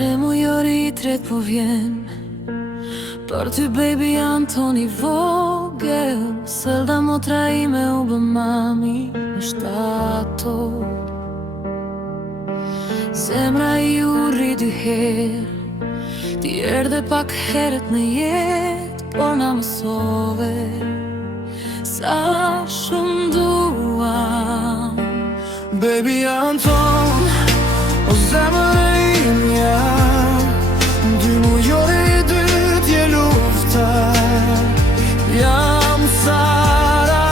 Shemu jori I tret po vjen për ty baby Antoni vogël. Selda motra ime u bë mami është ato. Zemra ju rri dy herë, ti erdhe pak herët në jetë, por na mësove sa shumë duam. Baby Anton, o zemër e imja, dy mujore I dytë je lufta. Jam Sara,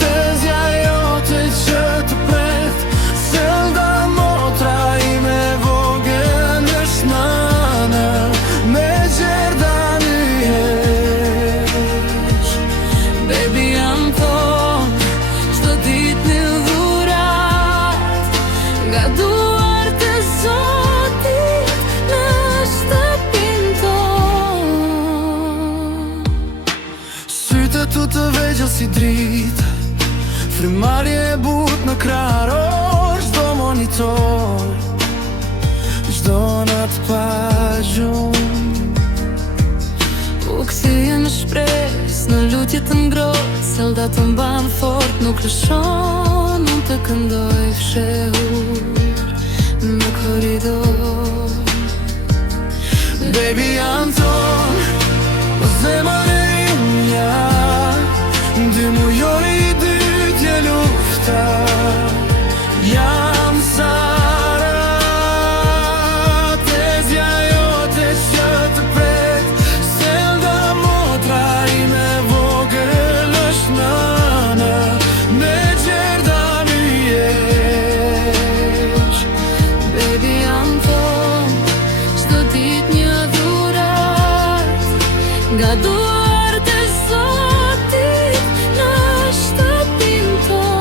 tezja jote që të pret. Selda motra ime vogël është nëna, me gjerdani jesh. Baby Anton, çdo ditë një dhurat nga duart e Zotit në shtëpinë tonë. Sytë tu të vegjël si dritë, frymarrje e but në krahëror. Çdo monitor, çdo natë pa gjumë, U kthye në shpresë, në lutje të ngrohtë. Selda të mban fort, nuk lëshon unë të këndoj fshehur në korridor. Baby Anton, o zemër e imja, dy mujore I dytë je lufta. Jam Sara, tezja jote që të pret. Selda motra ime vogël është nëna, me gjerdani jesh. Baby Anton, çdo ditë një dhurat nga duart e Zotit në shtëpinë tonë.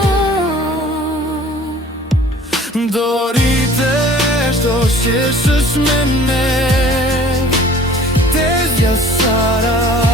Do rritesh, do qeshësh me ne, tezja Sara.